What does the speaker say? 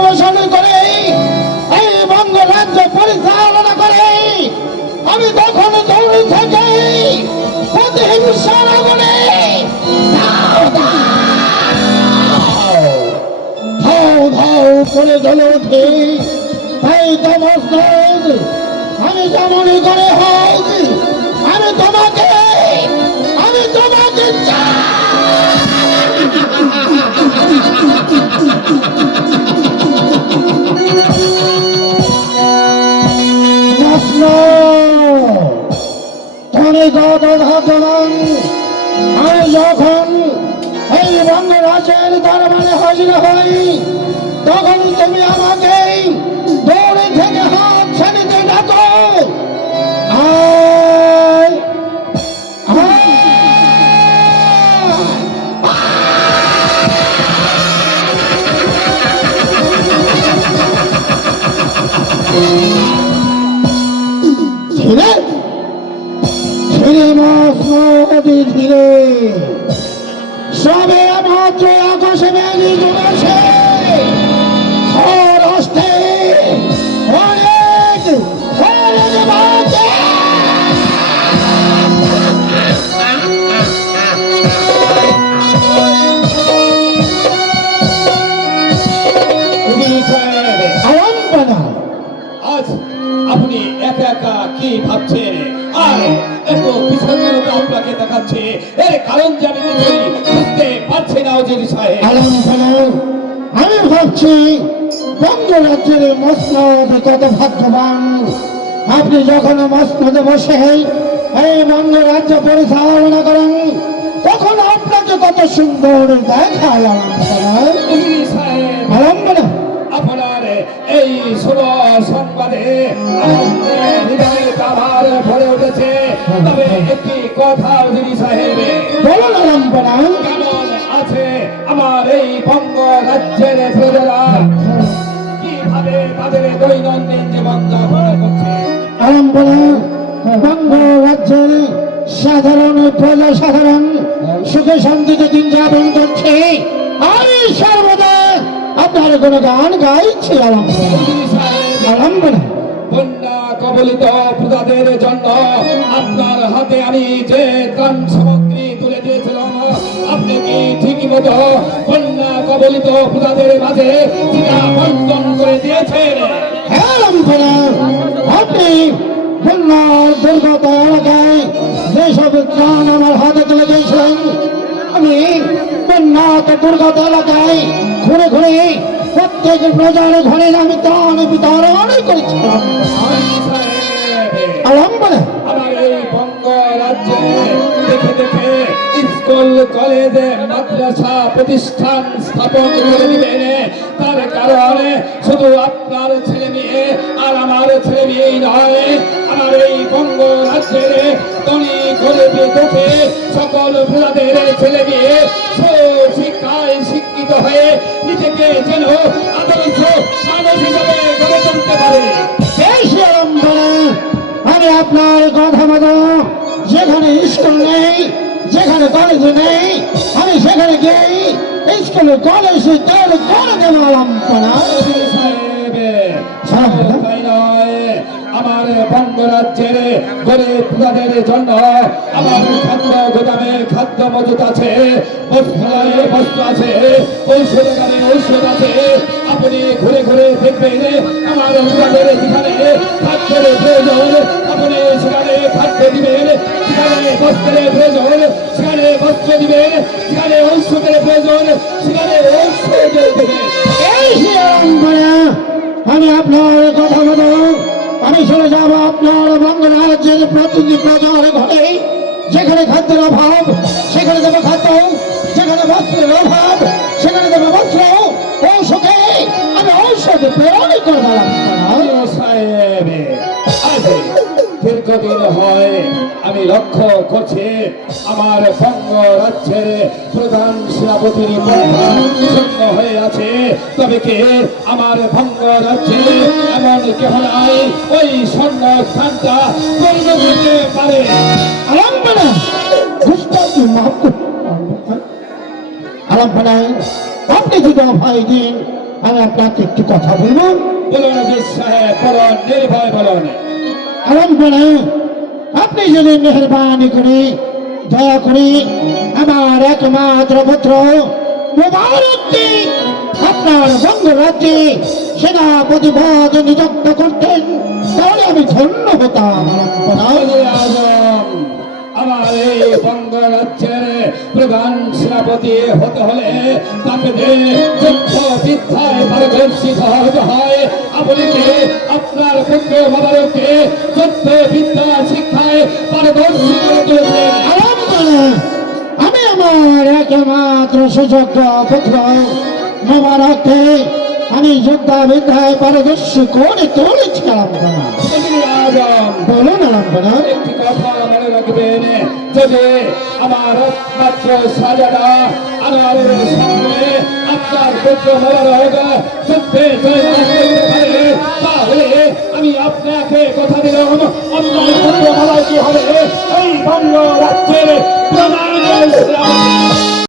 অবসান করে এই বঙ্গ রাজ্য পরিচালনা করে আমি তখন দৌড় থেকে প্রতিহিংসার আগুনে ধাও ধাও করে জ্বলে ওঠে। তাই সমস্ত আমি যেমনই করে হোক আমি তোমাকে আমি যখন এই বঙ্গরাজের দরবারে হাজির হই তখন তুমি আমাকে দৌড়ে থেকে হাত ছাড়িতে ডাকো, আয় ধীরে ধীরে নদী ধীরে সবে মাত্র আকাশে মেঘে চলেছে। আসতে অনেক আজ আপনি একা একা কি ভাবছেন আর এত পিছনে আপনাকে দেখাচ্ছে এর কারণ জানি বুঝতে পারছে না ওজির সাহেব। আমি ভাবছি বঙ্গরাজ্যের মসনদ কত ভাগ্যবান। আপনি যখন মসনদে বসে এই বঙ্গরাজ্য পরিচালনা করেন তখন আপনাকে কত সুন্দর দেখায়। আপনার এই শুভ সংবাদে আমার ভরে উঠেছে। তবে একটি কথা ওজির সাহেব বলুন, কেমন আছে আমার এই বঙ্গ রাজ্যের প্রজারা, কিভাবে তাদের দৈনন্দিন জীবন যাপন করছে? বঙ্গ রাজ্যের সাধারণ প্রজা সাধারণ সুখে শান্তিতে দিন যাপন করছে। আমি সর্বদা আপনার কোনো গান গাইছি। বন্যা কবলিত প্রজাদের জন্য আপনার হাতে আমি যে ত্রাণ সামগ্রী তুলে দিয়েছিলাম আপনি কি ঠিকই মতো বন্যা কবলিত প্রজাদের মাঝে বন্টন করে দিয়েছেন? আপনি বন্যার দুর্গত এলাকায় যেসব ত্রাণ আমার হাতে তুলে দিয়েছিলেন আমি বন্যাত দুর্গত এলাকায় ঘুরে ঘুরে প্রত্যেক প্রজার ঘরে আমি ত্রাণ বিতরণ করেছিলাম। আমার এই বঙ্গ রাজ্যে দেখে দেখে স্কুল কলেজে মাদ্রাসা প্রতিষ্ঠান স্থাপন করে দিবেন। তার কারণে শুধু আপনার ছেলে মেয়ে আর আমার ছেলে মেয়েই নয়, আমার এই বঙ্গ রাজ্যের ধনী গরিব দেখে সকল প্রজাদের ছেলে মেয়ে শিক্ষায় শিক্ষিত হয়ে নিজেকে যেন আদর্শ মানুষ হিসাবে গড়ে তুলতে পারে। আমি আপনার কথা মতো যেখানে স্কুল নেই যেখানে কলেজ নেই আমি সেখানে গিয়ে স্কুল কলেজ তৈরি করে দেবো। আমার বঙ্গরাজ্যের গরিব প্রজাদের জন্য আমার খাদ্য গোদামে খাদ্য মজুত আছে, বস্ত্রালয়ে বস্ত্র আছে, ঔষধাগারে ঔষধ আছে। আপনি ঘুরে ঘুরে দেখবেন আমার প্রজাদের যেখানে খাদ্যের প্রয়োজন আপনি সেখানে খাদ্য দিবেন, সেখানে বস্ত্রের প্রয়োজন সেখানে বস্ত্র দিবেন, সেখানে ঔষধের প্রয়োজন সেখানে ঔষধ দেবেন। আমি আপনার কথা মতো আমি চলে যাব আপনার বঙ্গরাজ্যের প্রতিটি প্রজার ঘরে। যেখানে খাদ্যের অভাব সেখানে দেবো খাদ্য, যেখানে বস্ত্রের অভাব সেখানে দেবো বস্ত্র, ঔষধে আমি ঔষধ প্রেরণ করবো। দীর্ঘদিন হয় আমি লক্ষ্য করছি আমার বঙ্গ রাজ্যের প্রধান সেনাপতির শূন্য হয়ে আছে। তবে কে আমার বঙ্গ রাজ্যে এমন কেহ নাই ওই স্বর্ণ স্থানটা পূর্ণ করতে পারে। আপনি যদি অভয় দিন আমি আপনাকে একটি কথা বলবো। বলুন অজিত সাহেব, বলুন, নির্ভয় বলুন। এমন বলে আপনি যদি মেহরবানি করে দয়া করে আমার একমাত্র পুত্র মোবারককে আপনার বঙ্গরাজ্যে সেনাপতি পদে নিযুক্ত করতেন, তাহলে আমি ধন্য হতাম। ওজির আজম, আমার এই বঙ্গরাজ্যের প্রধান সেনাপতি হতে হলে তাকে যে যুদ্ধ বিদ্যায় পারদর্শী হতে হয়। আপনি কি আপনার পুত্র মোবারককে যুদ্ধ বিদ্যা শিক্ষায় পারদর্শী করে তুলেছেন? আমি আমার একমাত্র সুযোগ্য পুত্র মোবারককে আমি যোদ্ধা বিদ্যায় পারদর্শী করে তুলেছিলাম। ওজির আজম, বলুন আলম্বনা। একটি কথা মনে রাখবেন, যদি আমার মাত্র সাজাদা আনোয়ারের সামনে আপনার পুত্র মোবারক যুদ্ধে জয়লাভ করতে পারে, তাহলে আমি আপনাকে কথা দিলাম আপনার পুত্র মোবারক হবে এই বঙ্গ রাজ্যের